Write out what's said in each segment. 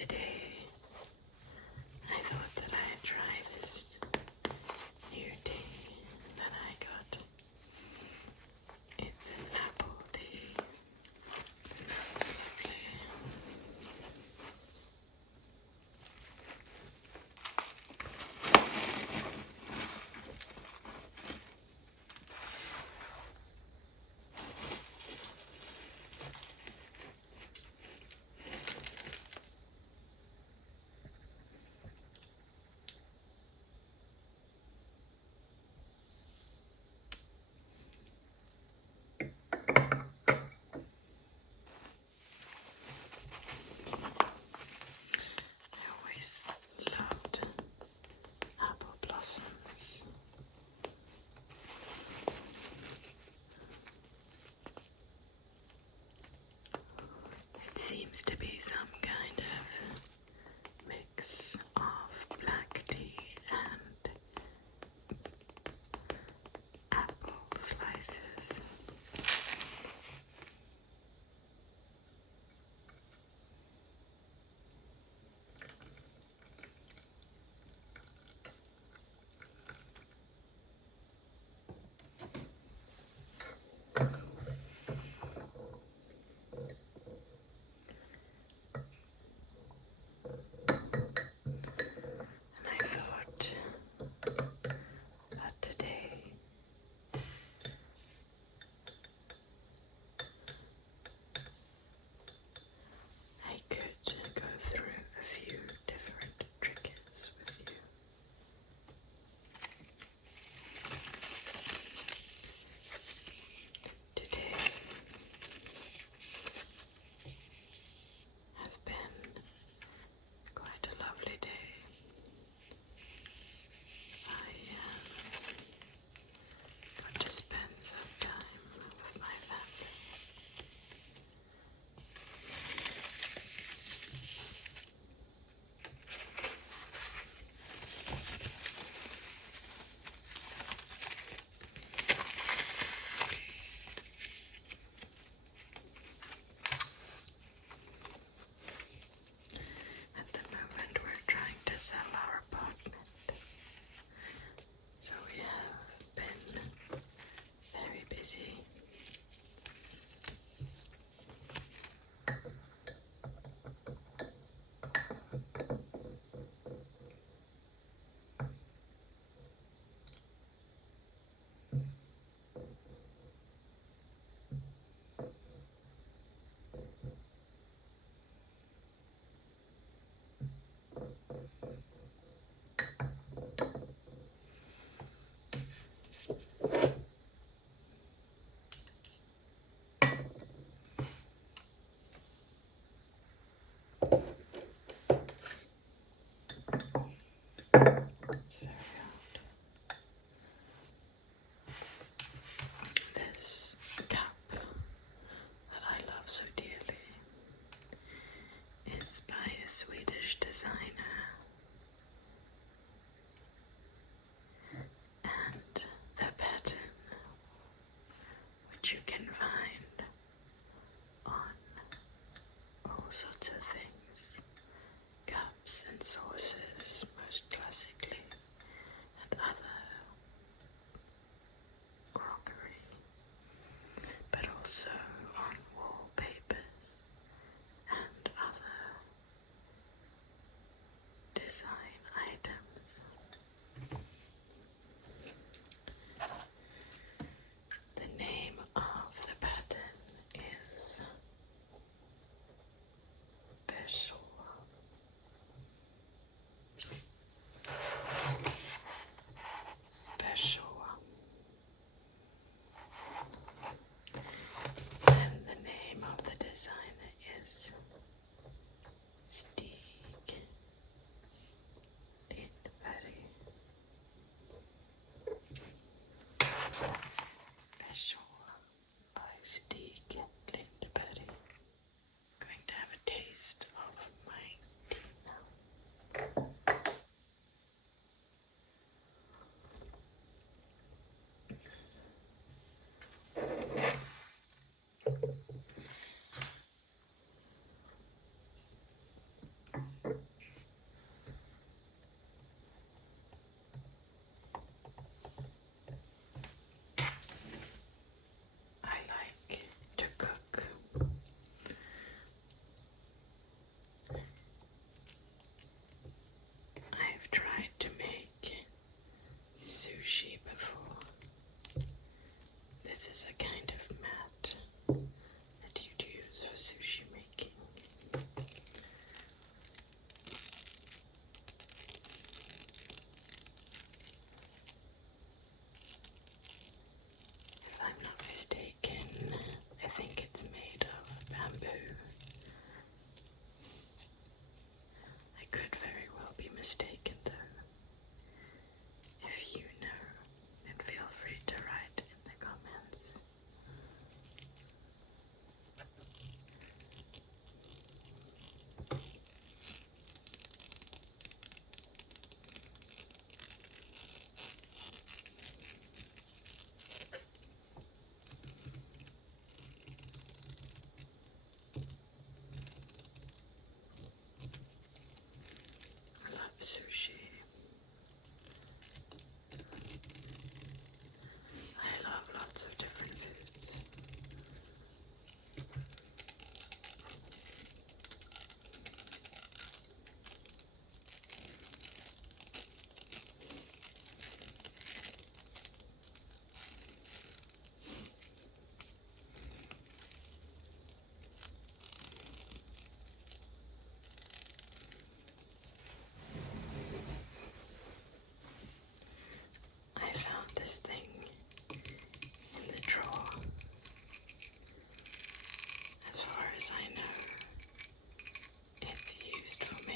Today, I thought that I'd try this new tea that I got. It's an apple tea. It smells lovely. I always loved apple blossoms. It seems to be some kind of mix of black tea and apple slices. And I thought that today I could go through a few different triggers with you. Today has been quite a lovely day. I got to spend some time with my family. At the moment, we're trying to sell our apartment, so we have been very busy. It's very hot. This cup that I love so dearly is by a Swedish designer, and the pattern, which you can find on all sorts of things, cups and saucers most classically, and other crockery, but also on wallpapers and other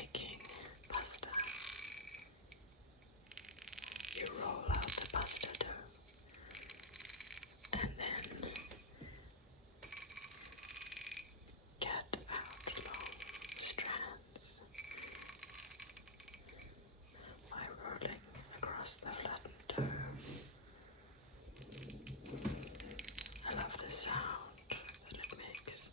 making pasta, you roll out the pasta dough and then cut out long strands by rolling across the flattened dough. I love the sound that it makes.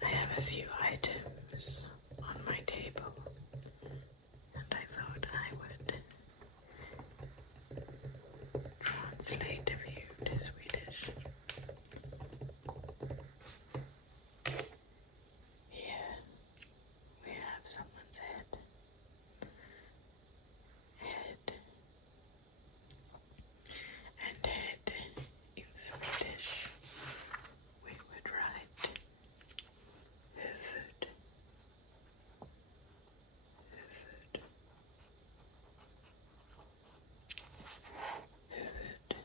I have a few items on my table, and I thought I would translate a few to Swedish. Here we have someone's head. Head. And head in Swedish we would write huvud. Huvud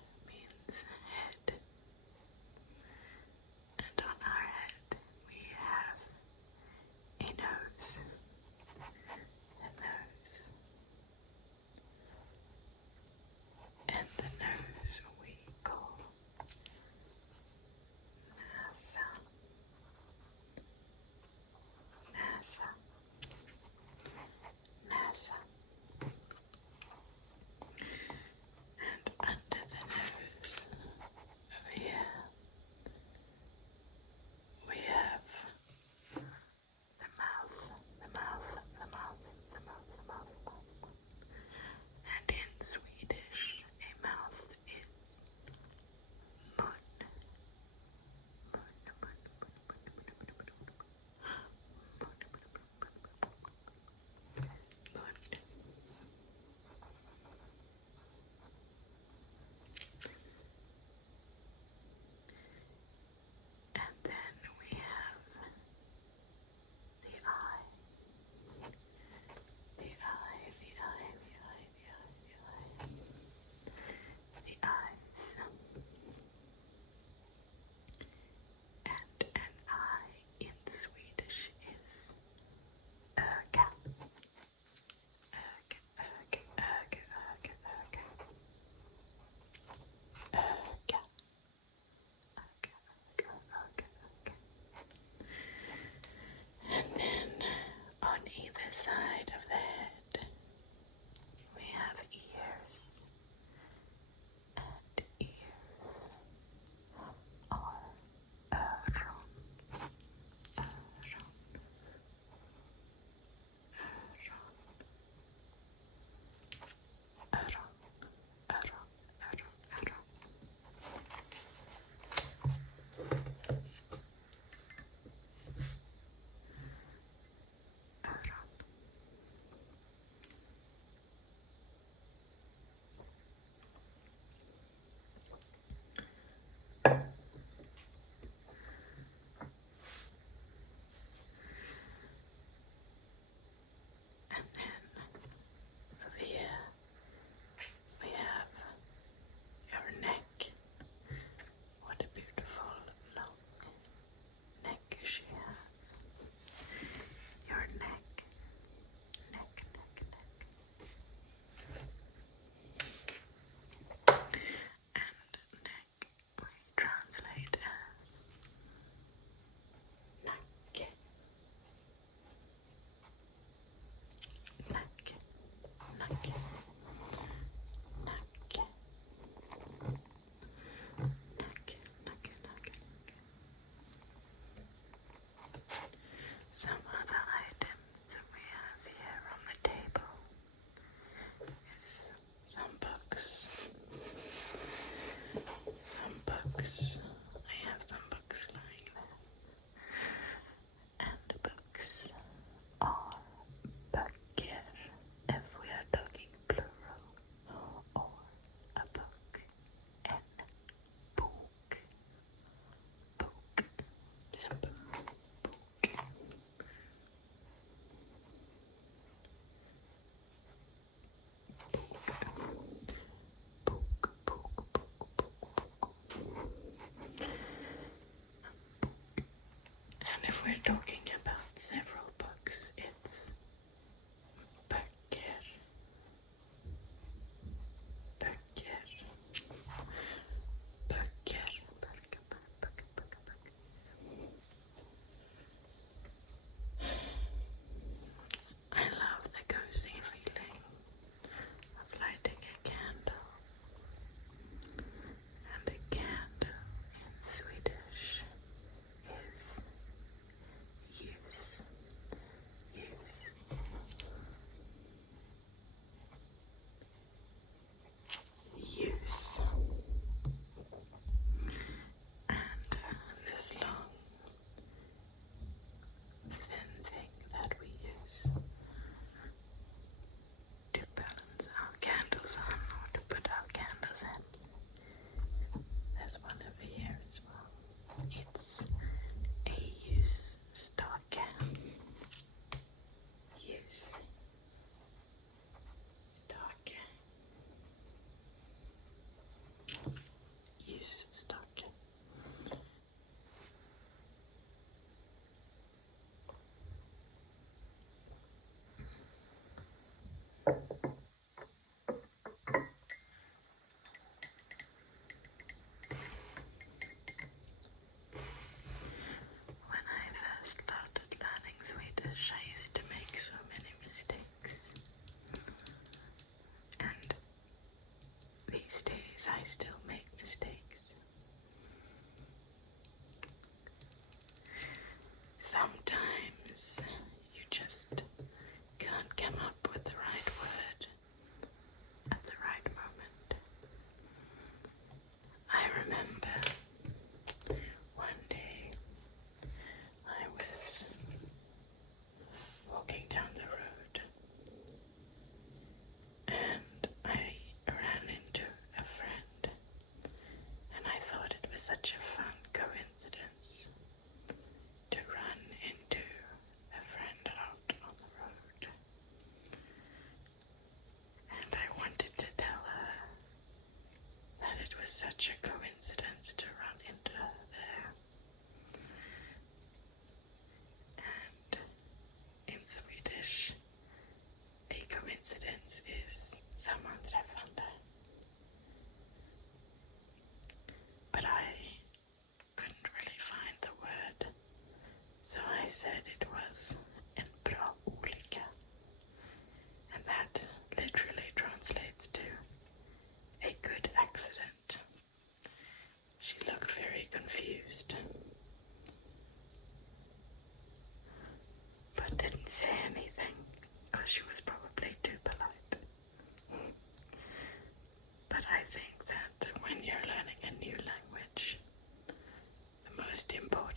we're talking about several books, it's böcker. Böcker. Böcker. I love the cozy feeling of lighting a candle. And a candle in Swedish is ljus. Ljus. Ljus. And this long thin thing that we use to balance our candles on or to put our candles in. There's one over here as well. It's a ljusstake. Ljusstake. Ljusstake. When I first started learning Swedish, I used to make so many mistakes. And these days I still make mistakes. Sometimes you just can't come up with the right word at the right moment. I remember one day I was walking down the road and I ran into a friend, and I thought it was such a fun coincidence to run into a friend out on the road. And I wanted to tell her that it was such a coincidence to run into her there. And in Swedish, a coincidence is sammanträffande. But I couldn't really find the word, so I said it was en bra olycka. And that literally translates to a good accident. She looked very confused, but didn't say anything because she was probably too polite. But I think that when you're learning a new language, the most important